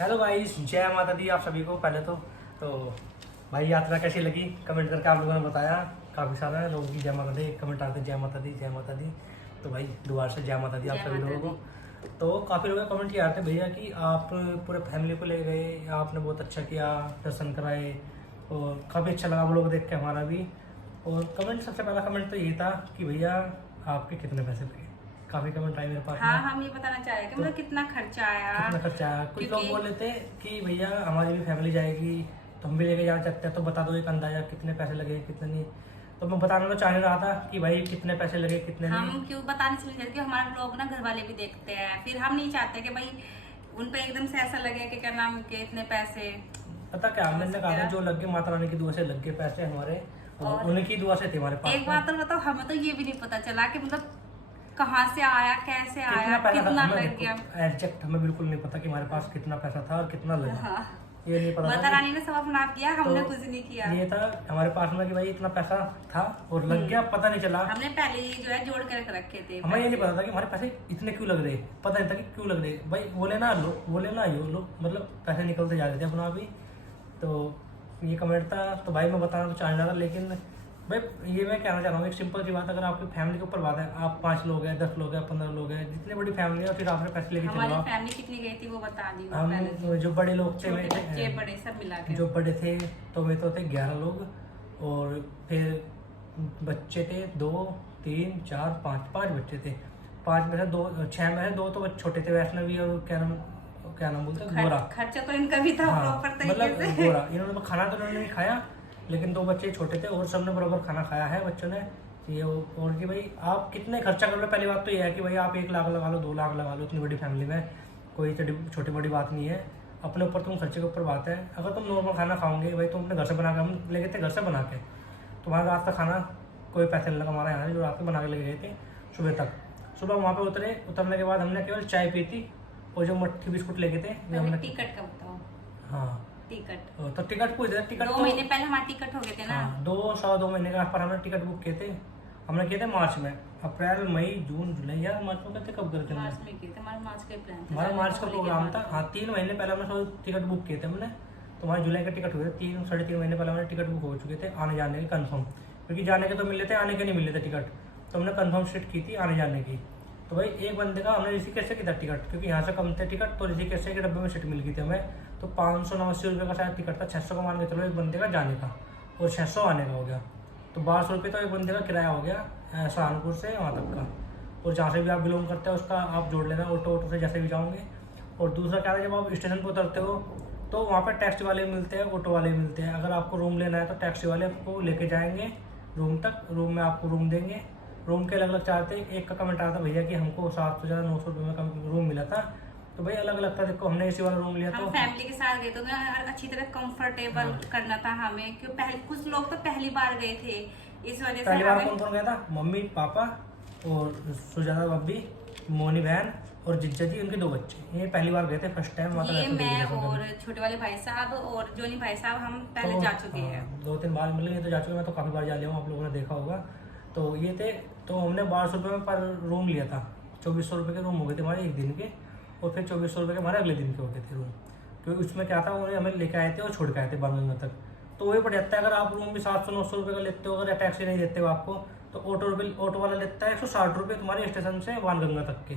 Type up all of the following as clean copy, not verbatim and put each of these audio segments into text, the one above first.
Hello guys, जय माता दी आप सभी को। पहले तो भाई यात्रा कैसी लगी कमेंट करके आप लोगों ने बताया। काफ़ी सारा लोगों की जय माता दी कमेंट आते, जय माता दी जय माता दी। तो भाई दोबारा से जय माता दी आप सभी लोगों को। तो काफ़ी लोगों के कमेंट ये आते भैया कि आप पूरे फैमिली को ले गए, आपने बहुत अच्छा किया, दर्शन कराए और काफ़ी अच्छा लगा वो लोग देख के हमारा भी। और कमेंट सबसे पहला कमेंट तो ये था कि भैया आपके कितने पैसे लगे। काफ़ी कमेंट आए मेरे पास। हाँ, हम ये बताना चाह रहे हैं कि मतलब कितना खर्चा आया। कितना खर्चा आया। कुछ लोग बोल लेते कि भैया हमारी भी फैमिली जाएगी तो हम भी लेके जाना चाहते हैं, तो बता दो एक अंदाजा कितने पैसे लगे कितने नहीं। तो मैं बताना तो चाह रहा था कि भाई कितने पैसे लगे कितने नहीं। हम क्यों बताने चले जाते कि हमारे लोग ना घर वाले भी देखते हैं, फिर हम नहीं चाहते कि भाई उन पे एकदम से ऐसा लगे कि क्या नाम के इतने पैसे। पता क्या मैंने कहा था, जो लग गए माता रानी की दुआ से लग गए पैसे हमारे, और उनकी दुआ से थे हमारे पास। एक बात तो बताओ, हमें तो ये भी नहीं पता चला कि मतलब कहाँ से आया, कैसे आया, कितना लग गया। एग्जैक्ट हमें बिल्कुल नहीं पता कि हमारे पास कितना पैसा था और कितना लगा। हाँ। ये नहीं पता। माता रानी ने सब अपना किया, हमने तो कुछ नहीं किया। ये था हमारे पास में कि भाई इतना पैसा था और लग गया, पता नहीं चला। हमने पहले ही जो है जोड़ कर रखे थे। हमें ये नहीं पता था कि हमारे पैसे इतने क्यों लग रहे, पता नहीं था कि क्यों लग रहे। भाई वो लेना लो, वो लेना यो लो, मतलब पैसे निकलते जा रहे थे अपना अभी। तो ये कमेंट था। तो भाई मैं बताना तो चाह रहा था, लेकिन भाई ये मैं कहना चाह रहा हूँ एक सिंपल सी बात, अगर आपकी फैमिली के ऊपर बात है, आप 5 लोग हैं, 10 लोग हैं, 15 लोग हैं, जितनी बड़ी फैमिली है, फिर आपने पैसे लेके हमारी चलो। फैमिली कितनी गई थी वो बता दी। हम जो बड़े लोग थे, छोटे बच्चे बड़े सब मिला के जो बड़े थे तो वे तो थे 11 लोग, और फिर बच्चे थे 2 3 4 5 बच्चे थे। 5 में से 2 6 में से 2 तो छोटे थे, वैष्णवी और क्या नाम बोलते हैं, गोरा। खर्चा तो इनका भी था प्रॉपर तरीके से। मतलब गोरा, इन्होंने तो खाना तो इन्होंने नहीं खाया, लेकिन 2 बच्चे छोटे थे और सबने बराबर खाना खाया है बच्चों ने। ये और कि भाई आप कितने खर्चा कर लो, पहली बात तो ये है कि भाई आप 1 लाख लगा लो, 2 लाख लगा लो, इतनी बड़ी फैमिली में कोई छोटी बड़ी बात नहीं है। अपने ऊपर तुम खर्चे के ऊपर बात है। अगर तुम नॉर्मल खाना खाओगे भाई, तुम अपने घर से बना के, हम लेके थे घर से बना के, तुम्हारा रात का खाना कोई पैसे नहीं लगा हमारा यहाँ, जो रात में बना के लेके गए थे सुबह तक। सुबह वहाँ पे उतरने के बाद हमने केवल चाय पी थी और जो मट्ठी बिस्कुट लेके थे हमने। टिकट का बताओ। हाँ टिकट तो टिकट पूछ रहे, टिकट 2 महीने पहले हमारे टिकट हो गए थे ना। हाँ 2 महीने के आसपास हमने टिकट बुक किए थे। हमने किए थे मार्च में, अप्रैल मई जून जुलाई, यार मार्च में कहते कब करते मार्च में किए थे, हमारा मार्च का प्लान था। हमारा मार्च का प्रोग्राम था। हाँ 3 महीने पहले हमने सब टिकट बुक किए थे हमने। तो हमारे जुलाई का टिकट हुए थे 3 साढ़े 3 महीने पहले हमारे टिकट बुक हो चुके थे आने जाने के कन्फर्म, क्योंकि जाने के तो मिले थे, आने के नहीं मिले थे टिकट। तो हमने कन्फर्म सीट की थी आने जाने की। तो भाई एक बंदे का हमने ऋषिकेश से किया था टिकट, क्योंकि यहाँ से कम थे टिकट, तो ऋषिकेश से के डब्बे में सीट मिल गई थी हमें। तो 589 रुपये का शायद टिकट था, 600 का मान के चलो एक बंदे का जाने का, और 600 आने का हो गया। तो 1200 रुपये तो एक बंदे का किराया हो गया सहारनपुर से वहाँ तक का। और जहाँ से भी आप बिलोंग करते हो उसका आप जोड़ लेना, ऑटो से जैसे भी जाओगे। और दूसरा क्या है, जब आप स्टेशन पर उतरते हो तो वहाँ पर टैक्सी वाले मिलते हैं, ऑटो वाले मिलते हैं। अगर आपको रूम लेना है तो टैक्सी वाले आपको लेके जाएंगे रूम तक, रूम में आपको रूम देंगे। रूम के अलग अलग चार्ज थे। एक का कमेंट आया था भैया कि हमको 700 ज़्यादा 900 रुपये में रूम मिला था। तो भाई अलग अलग था, देखो हमने एसी वाला रूम लिया। हम तो फैमिली के साथ गए तो अच्छी तरह कंफर्टेबल करना था हमें, क्यों पहले कुछ लोग तो पहली बार गए थे, इस वजह से पहली बार कौन कौन गया था, मम्मी पापा और सुजाता भाभी, मोनी बहन और जिज्जा जी, उनके 2 बच्चे। ये पहली बार गए थे, फर्स्ट टाइम। ये मैं और छोटे वाले भाई साहब और जोनी भाई साहब हम पहले जा चुके हैं। 2-3 बार मिले, ये तो जा चुके, मैं तो काफ़ी बार जा लिया हूँ, आप लोगों ने देखा होगा। तो ये थे, तो हमने 1200 रुपये में पर रूम लिया था। 2400 रुपये के रूम हो गए थे हमारे एक दिन के, और फिर 2400 रुपये के हमारे अगले दिन के हो गए थे रूम। क्योंकि उसमें क्या था, उन्हें हमें लेके आए थे और छोड़ के आए थे बांगंगा तक। तो वही पड़ जाता है, अगर आप रूम भी 700-900 रुपये का लेते हो, अगर टैक्सी नहीं देते हो आपको, तो ऑटो वाला लेता है 160 रुपये तुम्हारे स्टेशन से बाणगंगा तक के।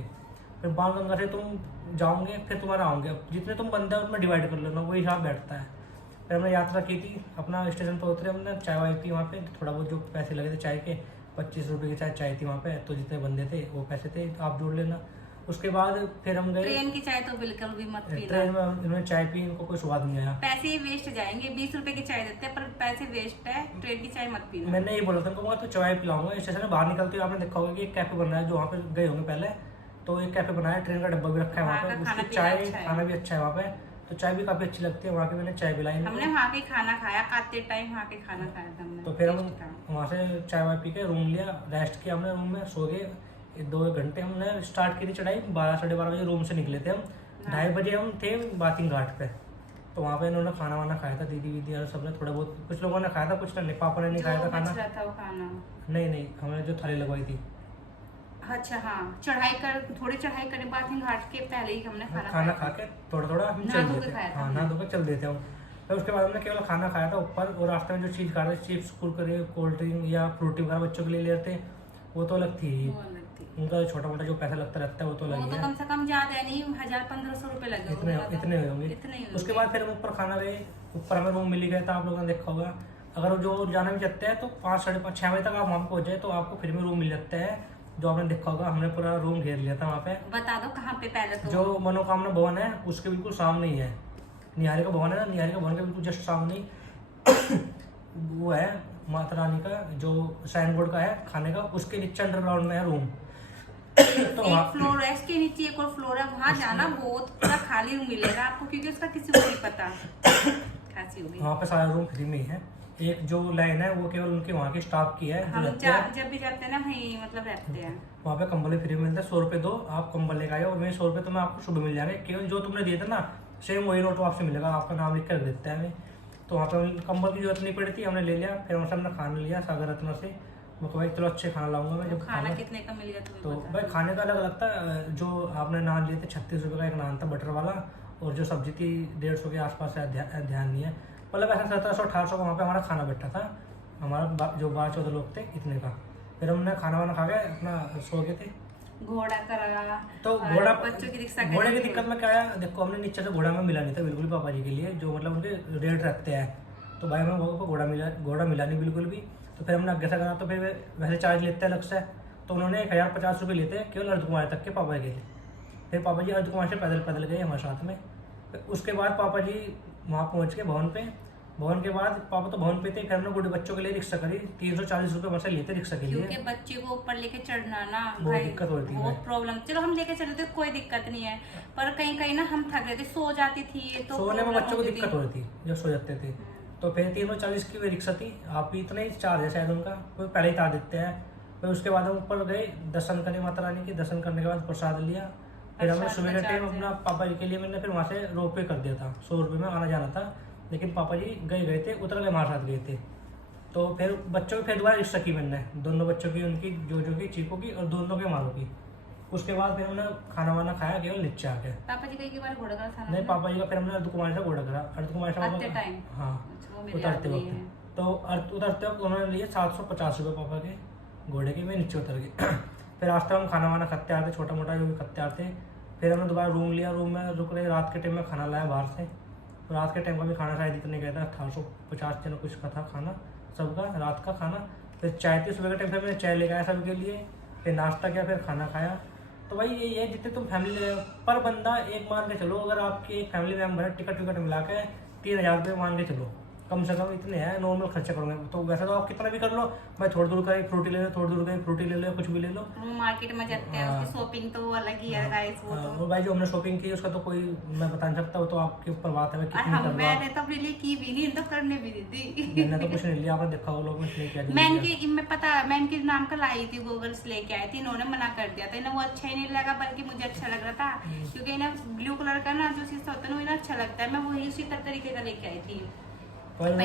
फिर बाणगंगा से तुम जाओगे, फिर तुम्हारा आओगे, जितने तुम बंदे उसमें डिवाइड कर लेना, वही हिसाब बैठता है। फिर हमने यात्रा की थी, अपना स्टेशन पर उतरे, हमने चाय वाय पी वहाँ पे, थोड़ा बहुत जो पैसे लगे थे चाय के, 25 रुपये की चाय थी वहाँ पे। तो जितने बंदे थे वो पैसे थे, आप जोड़ लेना। उसके बाद फिर हम गए ट्रेन की चाय तो बिल्कुल भी मत पीना। ट्रेन में इन्होंने चाय पी, इनको कोई स्वाद नहीं आया। पैसे ही वेस्ट जाएंगे, 20 रुपए की चाय देते हैं पर पैसे वेस्ट है। ट्रेन की चाय मत पीना। मैंने ये बोला था उनको, तो चाय पिलाऊंगा। स्टेशन में बाहर निकलते हुए आपने देखा होगा कि एक कैफे बन रहा है, जो वहाँ पे गए होंगे पहले, तो एक कैफे बना है, ट्रेन का डब्बा भी रखा है वहाँ पे, उसकी चाय खाना भी अच्छा है वहाँ पे। तो चाय भी काफी अच्छी लगती है वहाँ की, मैंने चाय पिलाई। हमने वहाँ के खाना खाया, खाते टाइम वहाँ के खाना खाया था हमने। तो फिर हम वहाँ से चाय वाय पी के रूम लिया, रेस्ट किया हमने रूम में, सो गए। 2 घंटे हमने स्टार्ट की थी चढ़ाई, 12 साढ़े 12 बजे रूम से निकले थे हम। 2:30 बजे हम थे बाथिंग घाट पे। तो वहाँ पे इन्होंने खाना वाना खाया था, दीदी वीदी और सबने थोड़ा बहुत, कुछ लोगों ने खाया था, कुछ ने, पापा ने नहीं खाया था खाना। था वो खाना। नहीं, हमने जो थाली लगवाई थी अच्छा हाँ, थोड़ी चढ़ाई करने बाद घाट के पहले ही हमने खाना खा के थोड़ा थोड़ा हम चल देते हैं। हाँ, नहा धो के चल देते हैं। फिर उसके बाद हमने केवल खाना खाया था ऊपर, और रास्ते में जो चीज़ खा रहे चिप्स, कुरकुरे, कोल्ड ड्रिंक या फ्रूटी वगैरह बच्चों के लिए लेते हैं, वो तो अलग थी ही। उनका छोटा मोटा जो पैसा लगता रहता है वो तो लग गया। कम से कम ज्यादा नहीं, 1000-1500 रुपए लगे इतने होंगे। उसके बाद फिर हम ऊपर खाना गए, ऊपर हमें रूम मिली गया था, आप लोगों ने देखा होगा। अगर जो जाना भी चाहते हैं तो 5, साढ़े 5, 6 बजे तक आप वहाँ पहुँच जाए तो आपको फ्री में रूम मिल जाता है, जो आपने देखा होगा। हमने पूरा रूम घेर लिया था वहाँ पे। बता दो कहाँ पे पहले तो। जो मनोकामना भवन है उसके बिल्कुल सामने ही है निहारिका भवन है ना, निहारिका भवन के बिल्कुल जस्ट सामने ही वो है माता रानी का जो साइन बोर्ड का है खाने का, उसके नीचे अंडरग्राउंड में है रूम। तो एक फ्लोर है, इसके नीचे एक और फ्लोर है, वहाँ जाना बहुत पूरा खाली रूम मिलेगा आपको, क्योंकि उसका किसी को नहीं पता। खासी होगी वहाँ पे सारा रूम फ्री में ही है। एक जो लाइन है वो केवल उनके वहाँ के स्टाफ की है। हम जब भी जाते हैं ना वहीं मतलब रहते हैं। वहाँ पे कंबल फ्री मिलता है, 100 रुपये दो आप कंबल लेकर आए, और मेरे 100 रुपये तो मैं आपको सुबह मिल जाएंगे। केवल जो तुमने दिए थे ना सेम वही नोट आपसे मिलेगा, आपका नाम लिख कर देते हैं हमें। तो वहाँ पे कंबल की जरूरत नहीं पड़ी थी, हमने ले लिया। फिर हमने खाना लिया सागर रत्न से। मैं भाई चलो अच्छे खाना लाऊंगा मैं। जब खाना कितने का मिल गया तो भाई खाने का अलग अलग था। जो आपने नान लिए थे 36 रुपये का एक नान था बटर वाला, और जो सब्जी थी 150 के आसपास है, ध्यान नहीं है। मतलब ऐसा 1700-1800 का वहाँ पे हमारा खाना बैठा था। हमारा जो 12-14 लोग थे इतने का। फिर हमने खाना वाना खा के अपना सो गए थे। घोड़ा करा तो घोड़ा बच्चों की रिक्शा, घोड़े की दिक्कत में क्या है, देखो हमने नीचे से घोड़ा में मिला नहीं था बिल्कुल पापा जी के लिए, जो मतलब उनके रेट रहते हैं। तो भाई हमें को घोड़ा मिला नहीं बिल्कुल भी। तो फिर हमने आगे से करा, तो फिर वैसे चार्ज लेते हैं अलग से। तो उन्होंने 1050 रुपये लेते हैं केवल अर्धकुमारी तक के पापा के लिए। फिर पापा जी अर्धकुमारी से पैदल गए हमारे साथ में। उसके बाद पापा जी वहाँ पहुँच गए भवन पे। भवन के बाद पापा तो भवन पे थे, फिर हमने बूढ़े बच्चों के लिए रिक्शा करी। 340 रुपये वैसे लेते रिक्शा के लिए, क्योंकि बच्चे को ऊपर लेके चढ़ना ना बहुत दिक्कत होती है, बहुत प्रॉब्लम। चलो हम लेके चले थे कोई दिक्कत नहीं है, पर कहीं कहीं ना हम थक रहे थे, सो जाती थी तो सोने में बच्चों को दिक्कत हो रही थी जब सो जाते थे। तो फिर 340 की वही रिक्शा थी। आप भी इतना ही चार्ज है शायद उनका, कोई पहले ही तार देते हैं। फिर उसके बाद हम ऊपर गए, दर्शन करे माता रानी के। दर्शन करने के बाद प्रसाद लिया। फिर हमने सुबह के टाइम अपना पापा जी के लिए मैंने फिर वहाँ से रोप पे कर दिया था, 100 रुपये में आना जाना था। लेकिन पापा जी गए थे, उतर गए हमारे साथ गए थे। तो फिर बच्चों की फिर दोबारा रिक्शा की मैंने, दोनों बच्चों की, उनकी जो की चीकों की और दोनों के मारों की। उसके बाद फिर हमने खाना वाना खाया केवल नीचे आके। पापा जी कई बार घोड़ा का नहीं, पापा जी का फिर हमने अर्धकुमारी से घोड़ा करा। अर्धकुमारी से हाँ उतरते वक्त। तो उतरते वक्त उन्होंने लिए 750 रुपये पापा के घोड़े के, मैं नीचे उतर गई। फिर रास्ते में खाना वाना खाते आते, छोटा मोटा जो भी खाते आते। फिर हमने दोबारा रूम लिया, रूम में रुक रहे। रात के टाइम में खाना लाया बाहर से। तो रात के टाइम का भी खाना शायद इतने का था, 1850 जन कुछ का था खाना सबका रात का खाना। फिर चाय थी सुबह के टाइम, फिर मैंने चाय लेकर आया सबके लिए। फिर नाश्ता किया, फिर खाना खाया। तो भाई यही है, जितने तुम फैमिली ले पर बंदा एक मान के चलो, अगर आपके एक फैमिली मेम्बर है टिकट मिला के 3000 रुपये मान के चलो, कम से कम इतने हैं नॉर्मल खर्चा करोगे। तो वैसे तो आप कितना भी कर लो भाई, थोड़ी दूर का एक फ्रूटी ले लो, थोड़ी दूर का एक फ्रूटी ले लो, कुछ भी ले लो। मार्केट में जाते हैं, उसकी शॉपिंग तो अलग ही है गाइस। वो भाई जो हमने शॉपिंग की उसका तो कोई मैं बता नहीं सकता, वो तो आपके ऊपर बात है। मैंने तो अपने लिए की भी नहीं, तो करने भी दी थी। मैंने तो कुछ नहीं लिया, आपने देखा वो लोग कुछ लेके आए। मैं इनके नाम का लाई थी, गूगल से लेके आई थी, इन्होंने मना कर दिया था। इन्हें वो अच्छा ही नहीं लगा, बल्कि मुझे अच्छा लग रहा था, क्योंकि इन्हें ब्लू कलर का ना जो शीशा होता है ना इन्हें अच्छा लगता है। मैं वही इसी तरीके का लेके आई थी। वो अच्छा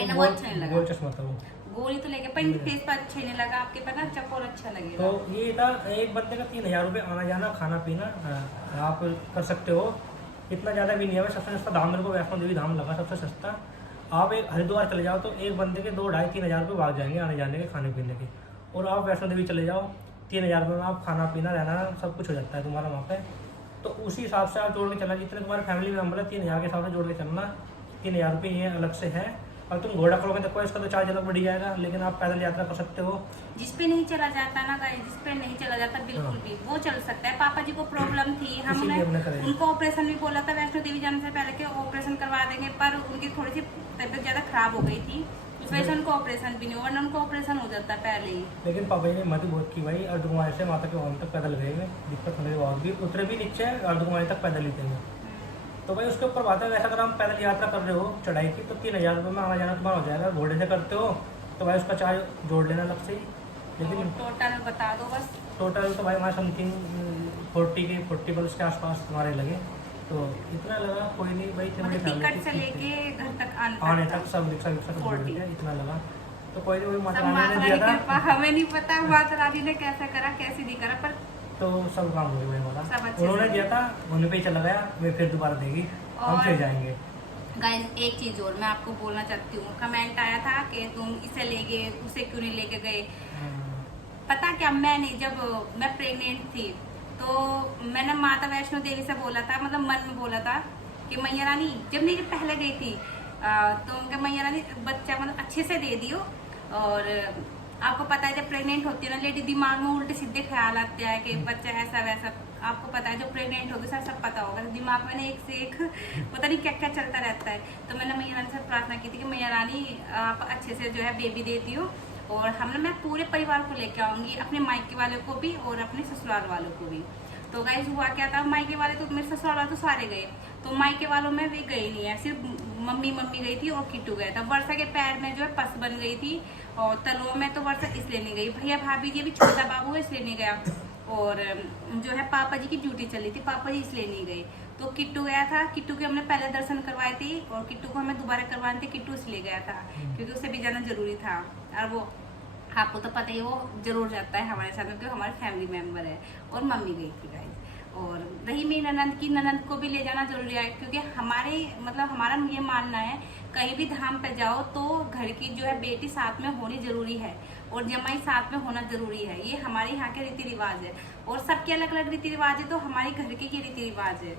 नहीं लगा, गोल चश्मा था वो, गोली तो लेके पर इनके फेस पर अच्छा नहीं लगा, आपके पर ना चप्पल अच्छा लगेगा। तो ये था एक बंदे का 3000 रुपये आना जाना खाना पीना आप कर सकते हो। इतना ज़्यादा भी नहीं है, सबसे सस्ता धाम मेरे को वैष्णो देवी धाम लगा सबसे सस्ता। आप एक हरिद्वार चले जाओ तो एक बंदे के 2-2.5-3 हज़ार रुपये भाग जाएंगे आने जाने के खाने पीने के। और आप वैष्णो देवी चले जाओ 3000 रुपये में आप खाना पीना रहना सब कुछ हो जाता है तुम्हारा वहाँ पे। तो उसी हिसाब से आप जोड़ के चलना, जितने तुम्हारे फैमिली मेम्बर है 3000 के हिसाब से जोड़ के चलना। 3000 रुपये ये अलग से है। और तुम घोड़ा करोगे तो कोई इसका तो चार्ज अलग बढ़ जाएगा, लेकिन आप पैदल यात्रा कर सकते हो। जिस पे नहीं चला जाता ना गाइस, जिस पे नहीं चला जाता बिल्कुल भी, वो चल सकता है। पापा जी को प्रॉब्लम थी, हमने उनको ऑपरेशन भी बोला था वैष्णो देवी जाने से पहले कि ऑपरेशन करवा देंगे, पर उनकी थोड़ी सी तबीयत ज़्यादा खराब हो गई थी, इस वजह से उनको ऑपरेशन भी नहीं हुआ, वरना उनको ऑपरेशन हो जाता पहले ही। लेकिन पापा जी ने हिम्मत बहुत की भाई, अर्धकुमारी से माता के भवन तक पैदल गए हुए, दिक्कत होने के बाद भी उतरे भी नीचे अर्धकुमारी तक पैदल ही थे। तो भाई उसके ऊपर बात है, वैसे अगर हम पैदल यात्रा कर रहे हो चढ़ाई की तो 3000 रुपये में आना जाना तुम्हारा हो जाएगा। घोड़े से करते हो तो भाई उसका चार्ज जोड़ लेना अलग से ही। लेकिन टोटल बता दो बस। टोटल तो भाई हमारे समथिंग 40 प्लस के आसपास तुम्हारे लगे, तो इतना लगा। कोई नहीं भाई, टिकट से लेके घर तक आने तक सब रिक्शा इतना लगा। तो कोई नहीं, वही माता रानी ने दिया था। हमें नहीं पता माता रानी ने कैसा करा कैसे नहीं करा, पर तो सब काम हो गया हमारा। सब अच्छे उन्होंने से। दिया था, उन्हें पे ही चला गया, मैं फिर दोबारा देगी, हम और फिर जाएंगे। गाइस एक चीज और मैं आपको बोलना चाहती हूँ, कमेंट आया था कि तुम इसे ले गए, उसे क्यों नहीं लेके गए। पता क्या, जब मैं प्रेग्नेंट थी तो मैंने माता वैष्णो देवी से बोला था, मतलब मन में बोला था कि मैया रानी, जब मेरी पहले गई थी तो उनके मैया रानी बच्चा मतलब अच्छे से दे दियो। और आपको पता है जब प्रेग्नेंट होती है ना लेडी, दिमाग में उल्टे सीधे ख्याल आते हैं कि बच्चा ऐसा वैसा। आपको पता है जो प्रेग्नेंट होगी सब पता होगा, दिमाग में एक से एक पता नहीं क्या क्या चलता रहता है। तो मैंने मैया रानी से प्रार्थना की थी कि मैया रानी आप अच्छे से जो है बेबी देती हो, और मैं पूरे परिवार को लेके आऊंगी, अपने मायके वालों को भी और अपने ससुराल वालों को भी। तो गाइस हुआ क्या था, मायके वाले तो मेरे ससुराल वाले तो सारे गए, तो मायके वालों में वे गई नहीं है, सिर्फ मम्मी गई थी और किट्टू गया था। वर्षा के पैर में जो है पस बन गई थी, और तलुओं में तो वर्षा इसलिए नहीं गई, भैया भाभी जी भी छोटा बाबू है इसलिए नहीं गया, और जो है पापा जी की ड्यूटी चली थी, पापा जी इसलिए नहीं गए। तो किट्टू गया था, किट्टू के हमने पहले दर्शन करवाए थे और किट्टू को हमें दोबारा करवाने थे, किट्टू इसलिए गया था क्योंकि उसे भी जाना जरूरी था। और वो आपको तो पता ही, वो जरूर जाता है हमारे साथ में क्योंकि हमारे फैमिली मेंबर है। और मम्मी गई थी गाइस, और रही मेरी ननंद को भी ले जाना जरूरी है, क्योंकि हमारा ये मानना है कहीं भी धाम पे जाओ तो घर की जो है बेटी साथ में होनी जरूरी है और जमाई साथ में होना जरूरी है। ये हमारे यहाँ के रीति रिवाज है, और सबके अलग अलग रीति रिवाज है, तो हमारे घर के ये रीति रिवाज है।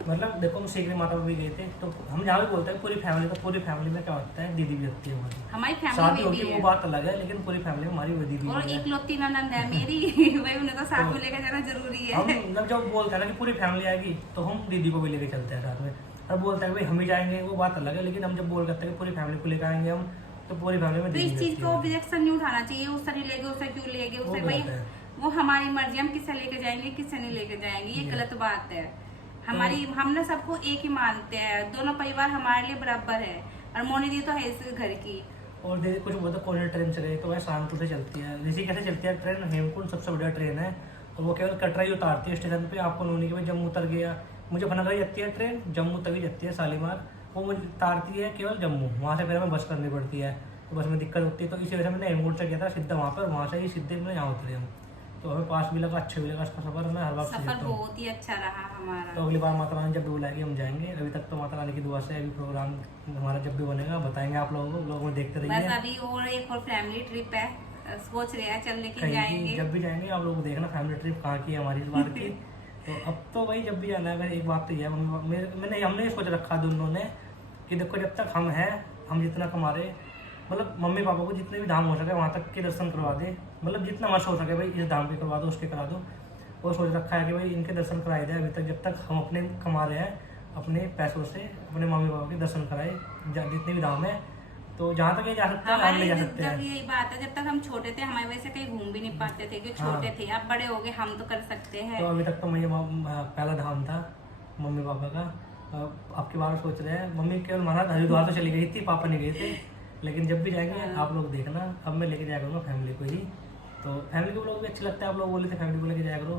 मतलब देखो हम सीखने माता भी गए थे, तो हम जहाँ भी बोलते हैं पूरी फैमिली, तो पूरी फैमिली में क्या होता है, दीदी भी होती है हमारी साथ फैमिली होती है, वो बात अलग है, लेकिन पूरी फैमिली में हमारी वो दीदी और है। इकलौती ननंद है मेरी भाई, उन्हें तो साथ में लेकर जाना जरूरी है। हम जब बोलते हैं ना कि पूरी फैमिली आएगी, तो हम दीदी को भी लेके चलते हैं साथ में, और बोलते हैं भाई हम ही जाएंगे, वो बात अलग है, लेकिन हम जब बोल करते हैं कि पूरी फैमिली को लेकर आएंगे हम, तो पूरी फैमिली में तो इस चीज को ऑब्जेक्शन नहीं उठाना चाहिए, उससे नहीं लेके उसे क्यों लेके, उसे भाई वो हमारी मर्जी, हम किससे लेके जाएंगे किससे नहीं लेके जाएंगे, ये गलत बात है। हमने सबको एक ही मानते हैं, दोनों परिवार हमारे लिए बराबर है, और मोनी दी तो है इस घर की। और दीदी कुछ बोलते कॉलेज ट्रेन से गई, तो वह शांति से चलती है। ऋषि कैसे चलती है ट्रेन, हेमकुंड सबसे बढ़िया ट्रेन है, और वो केवल कटरा ही उतारती है स्टेशन पे, आपको नोनी के भाई जम्मू उतर गया, मुझे भनगढ़ जाती है ट्रेन, जम्मू तक जाती है शालीमार, वो मुझे उतारती है केवल जम्मू, वहाँ से फिर हमें बस करनी पड़ती है, तो बस में दिक्कत होती है। तो इसी वजह से मैंने हेमकुंड से किया था सीधा वहाँ पर, वहाँ से ही सीधे में यहाँ उतरे हम, तो हमें पास भी लगा, अच्छा भी लगा इसका सफर, मैं हर बार सफर बहुत ही अच्छा रहा हमारा। तो अगली बार माता रानी जब भी बुलाएगी हम जाएंगे। अभी तक तो माता रानी की दुआ से अभी प्रोग्राम हमारा जब भी बनेगा बताएंगे आप लोगों को, लोगों को देखते रहिए। बस अभी और एक और फैमिली ट्रिप है, सोच रहे हैं चलने की, जाएंगे जब भी जाएंगे आप लोग को देखना फैमिली ट्रिप कहाँ की है हमारी इस बार की। तो अब तो भाई जब भी जाना है, एक बात तो ये है, हमने ये सोच रखा दोनों ने कि देखो जब तक हम हैं, हम जितना कमा रहे, मतलब मम्मी पापा को जितने भी धाम हो सके वहाँ तक के दर्शन करवा दे, मतलब जितना मर्ज हो सके भाई इस धाम पे करवा दो, उसके करा दो। वो सोच रखा है कि भाई इनके दर्शन कराए जाए, अभी तक जब तक हम अपने कमा रहे हैं, अपने पैसों से अपने मम्मी पापा के दर्शन कराए जितने भी धाम है, तो जहाँ तक ये जा सकते हैं हम ले जा सकते हैं। यही बात है, जब तक हम छोटे थे हमारे वैसे कहीं घूम भी नहीं पाते थे क्योंकि छोटे थे, अब बड़े हो गए हम तो कर सकते हैं। तो अभी तक तो मैं पहला धाम था मम्मी पापा का, आपके बारे में सोच रहे हैं। मम्मी केवल महाराज हरिद्वार तो चली गई थी, पापा नहीं गए थे, लेकिन जब भी जाएंगे आप लोग देखना, अब मैं लेके जाया करूँगा फैमिली को ही। तो फैमिली को लोग भी अच्छे लगता है, आप लोग बोले थे फैमिली को लेके जाया करो।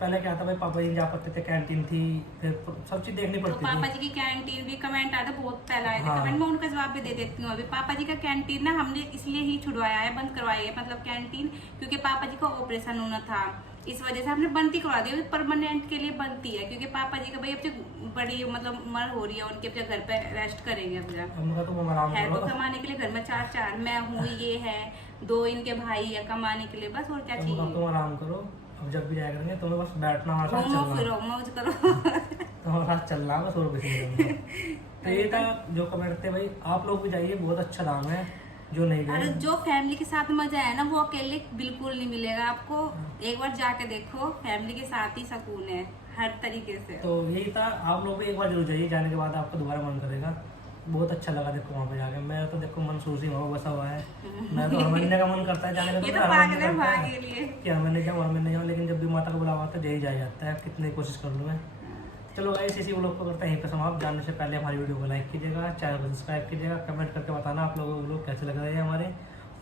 पहले क्या था भाई, पापा जी जा पाते थे, कैंटीन थी, फिर सब चीज़ देखनी पड़ती थी। पापा जी की कैंटीन भी कमेंट आया था, बहुत पहले आए थे कमेंट, मैं उनका जवाब भी दे देती हूँ। अभी पापा जी का कैंटीन ना हमने इसलिए ही छुड़वाया है, बंद करवाया है, मतलब कैंटीन, क्योंकि पापा जी का ऑपरेशन होना था, इस वजह से हमने बंद ही करवा दी, परमानेंट के लिए बनती है, क्योंकि पापा जी का भाई अब बड़ी मतलब उम्र हो रही है उनके, अपने घर पे रेस्ट करेंगे अब है, तो कमाने के लिए घर में चार मैं हूँ, ये है, 2 इनके भाई है कमाने के लिए, बस और क्या चाहिए। तुम आराम करो, अब जब भी जाया करेंगे तुम्हें बस बैठना, हमारे साथ घूमो फिरो मौज करो तुम्हारे साथ चलना बस, और कुछ नहीं। तो ये था जो कमेंट थे भाई, आप लोग भी जाइए, बहुत अच्छा दाम है, जो नहीं गए। जो फैमिली के साथ मजा है ना वो अकेले बिल्कुल नहीं मिलेगा आपको, एक बार जाके देखो, फैमिली के साथ ही सुकून है हर तरीके से। तो यही था, आप लोग भी एक बार जरूर जाइए, जाने के बाद आपका दोबारा मन करेगा। बहुत अच्छा लगा देखो वहाँ पे जाके, मैं तो देखो मन सूसी वहाँ बसा हुआ है, मैं तो हर महीने का मन करता है जाने का, तो हर महीने जाऊँ, लेकिन जब भी माता को बुलावा तो यही जाया जाता है, कितनी कोशिश कर लूँ मैं। चलो गाइस, इसी व्लॉग को करते हैं यहीं पे समाप्त। जानने से पहले हमारी वीडियो को लाइक कीजिएगा, चैनल को सब्सक्राइब कीजिएगा, कमेंट करके बताना आप लोगों को लोग कैसे लग रहे हैं हमारे,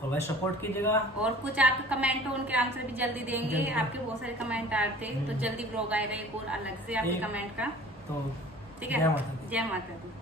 और वैसे सपोर्ट कीजिएगा। और कुछ आपके कमेंट हो उनके आंसर भी जल्दी देंगे, आपके बहुत सारे कमेंट आते तो जल्दी ब्लॉग आएगा एक और अलग से आपके कमेंट का। तो ठीक है, जय माता दी।